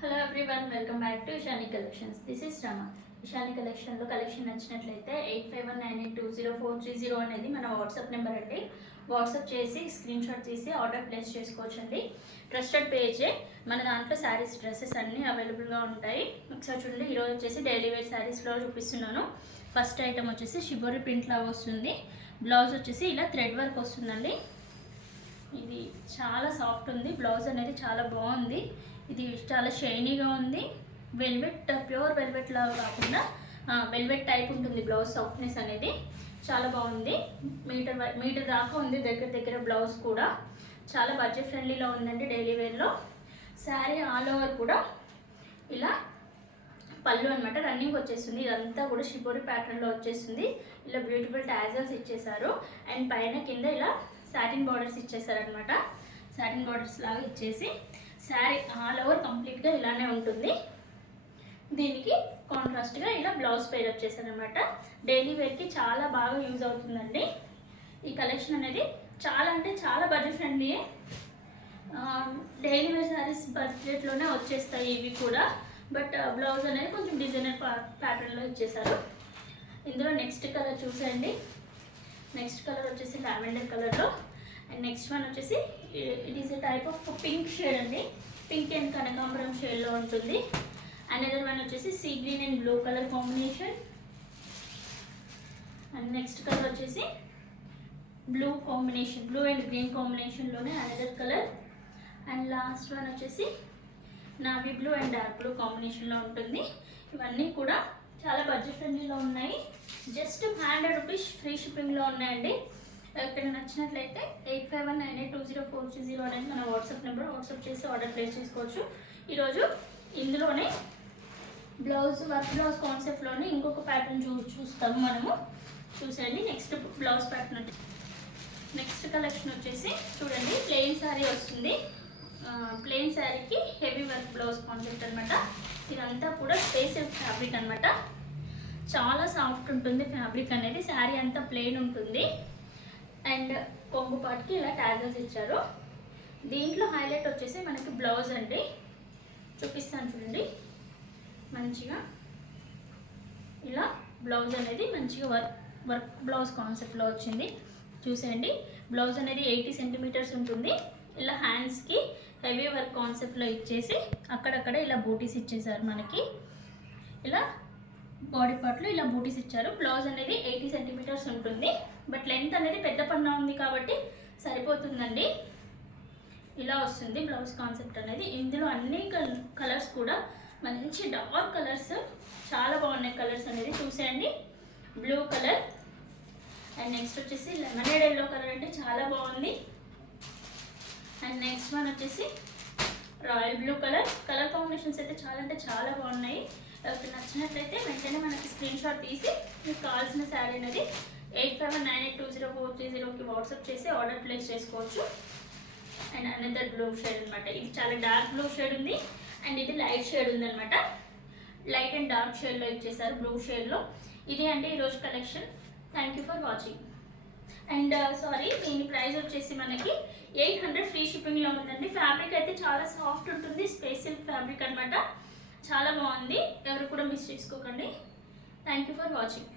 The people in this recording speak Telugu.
Hello everyone, welcome back to Ishani collections. This is Rama. Ishani కలెక్షన్లో కలెక్షన్ నచ్చినట్లయితే 8519820430 అనేది మన వాట్సాప్ నెంబర్ అండి. వాట్సాప్ చేసి స్క్రీన్ షాట్ తీసి ఆర్డర్ ప్లేస్ చేసుకోవచ్చండి. ట్రస్టెడ్ పేజే. మన దాంట్లో శారీస్, డ్రెస్సెస్ అన్నీ అవైలబుల్గా ఉంటాయి. ఒకసారి చూడండి, ఈరోజు వచ్చేసి డైలీ వేర్ శారీస్లో చూపిస్తున్నాను. ఫస్ట్ ఐటమ్ వచ్చేసి షిబోరి ప్రింట్ లాగా వస్తుంది. బ్లౌజ్ వచ్చేసి ఇలా థ్రెడ్ వర్క్ వస్తుందండి. ఇది చాలా సాఫ్ట్ ఉంది. బ్లౌజ్ అనేది చాలా బాగుంది. ఇది చాలా షైనీగా ఉంది. వెల్వెట్, ప్యూర్ వెల్వెట్ లాగా కాకుండా వెల్వెట్ టైప్ ఉంటుంది బ్లౌజ్ సాఫ్ట్నెస్ అనేది. చాలా బాగుంది. మీటర్ దాకా ఉంది దగ్గర బ్లౌజ్ కూడా. చాలా బడ్జెట్ ఫ్రెండ్లీలో ఉందండి డైలీ వేర్లో. శారీ ఆల్ ఓవర్ కూడా ఇలా పళ్ళు అనమాట రన్నింగ్ వచ్చేస్తుంది. ఇదంతా కూడా షిబోరి ప్యాటర్న్లో వచ్చేస్తుంది. ఇలా బ్యూటిఫుల్ టాజల్స్ ఇచ్చేసారు. అండ్ పైన కింద ఇలా సాటిన్ బార్డర్స్ ఇచ్చేసారనమాట. సాటిన్ బార్డర్స్ లాగా ఇచ్చేసి శారీ ఆల్ ఓవర్ కంప్లీట్గా ఇలానే ఉంటుంది. దీనికి కాంట్రాస్ట్గా ఇలా బ్లౌజ్ పేరప్ చేశారనమాట. డైలీ వేర్కి చాలా బాగా యూజ్ అవుతుందండి. ఈ కలెక్షన్ అనేది చాలా అంటే చాలా budget friendly. Daily wear saris బడ్జెట్లోనే వచ్చేస్తాయి ఇవి కూడా. బట్ బ్లౌజ్ అనేది కొంచెం డిజైనర్ ప్యాటర్న్లో ఇచ్చేసారు. ఇందులో నెక్స్ట్ కలర్ చూసేయండి. నెక్స్ట్ కలర్ వచ్చేసి లావెండర్ కలర్లో. అండ్ నెక్స్ట్ వన్ వచ్చేసి it is a type of pink shade అండి. పింక్ అండ్ కనకాంబరం షేడ్లో ఉంటుంది. అనదర్ వన్ వచ్చేసి sea green and blue colour combination. And next colour వచ్చేసి blue combination, blue and green కాంబినేషన్లోనే another colour. And last one వచ్చేసి navy blue and dark blue కాంబినేషన్లో ఉంటుంది. ఇవన్నీ కూడా చాలా బడ్జెట్ ఫ్రెండ్లీలో ఉన్నాయి. జస్ట్ 100 రూపీస్ ఫ్రీ షిప్పింగ్లో ఉన్నాయండి. ఇక్కడ నచ్చినట్లయితే 8519820430 అనేది మన వాట్సాప్ నెంబర్. వాట్సాప్ చేసి ఆర్డర్ ప్లేస్ చేసుకోవచ్చు. ఈరోజు ఇందులోనే వర్క్ బ్లౌజ్ కాన్సెప్ట్లోనే ఇంకొక ప్యాటర్న్ చూస్తాము మనము. చూసేయండి. Next blouse pattern, next collection వచ్చేసి చూడండి, ప్లెయిన్ శారీ వస్తుంది. ప్లెయిన్ శారీకి హెవీ వర్క్ బ్లౌజ్ కాన్సెప్ట్ అనమాట. ఇదంతా కూడా స్పేసివ్ ఫ్యాబ్రిక్ అనమాట. చాలా సాఫ్ట్ ఉంటుంది ఫ్యాబ్రిక్ అనేది. శారీ అంతా ప్లెయిన్ ఉంటుంది. అండ్ కొంగు పాటికి ఇలా టాజల్స్ ఇచ్చారు. దీంట్లో హైలైట్ వచ్చేసి మనకి బ్లౌజ్ అండి. చూపిస్తాను చూడండి. మంచిగా ఇలా బ్లౌజ్ అనేది మంచిగా వర్క్ బ్లౌజ్ కాన్సెప్ట్లో వచ్చింది. చూసేయండి. బ్లౌజ్ అనేది 80 సెంటీమీటర్స్ ఉంటుంది. ఇలా హ్యాండ్స్కి హెవీ వర్క్ కాన్సెప్ట్లో ఇచ్చేసి అక్కడక్కడ ఇలా బూటీస్ ఇచ్చేసారు మనకి. ఇలా బాడీ పార్ట్లో ఇలా బూటీస్ ఇచ్చారు. బ్లౌజ్ అనేది 80 సెంటీమీటర్స్ ఉంటుంది. బట్ లెంత్ అనేది పెద్ద పన్నా ఉంది కాబట్టి సరిపోతుందండి. ఇలా వస్తుంది బ్లౌజ్ కాన్సెప్ట్ అనేది. ఇందులో అన్ని కలర్స్ కూడా మంచి డార్క్ కలర్స్, చాలా బాగున్నాయి కలర్స్ అనేది. చూసేయండి. బ్లూ కలర్ అండ్ నెక్స్ట్ వచ్చేసి లెమనేడ్ ఎల్లో కలర్ అంటే చాలా బాగుంది. అండ్ నెక్స్ట్ వన్ వచ్చేసి royal blue colour. Colour combinations అయితే చాలా అంటే చాలా బాగున్నాయి. ఎవరికి నచ్చినట్లయితే వెంటనే మనకి స్క్రీన్ షాట్ తీసి మీకు కావాల్సిన శారీ అనేది 8519820430కి వాట్సాప్ చేసి ఆర్డర్ ప్లేస్ చేసుకోవచ్చు. అండ్ అనదర్ బ్లూ షేడ్ అనమాట. ఇది చాలా డార్క్ బ్లూ షేడ్ ఉంది. అండ్ ఇది లైట్ షేడ్ ఉందనమాట. లైట్ అండ్ డార్క్ షేడ్లో ఇచ్చేసారు, బ్లూ షేడ్లో. ఇది అంటే ఈరోజు collection. Thank you for watching. And దీని ప్రైస్ వచ్చేసి మనకి 800 ఫ్రీ షిప్పింగ్లో ఉందండి. ఫ్యాబ్రిక్ అయితే చాలా సాఫ్ట్ ఉంటుంది. స్పేస్ సిల్క్ ఫ్యాబ్రిక్ అనమాట. చాలా బాగుంది. ఎవరు కూడా మిస్ చేసుకోకండి. Thank you for watching.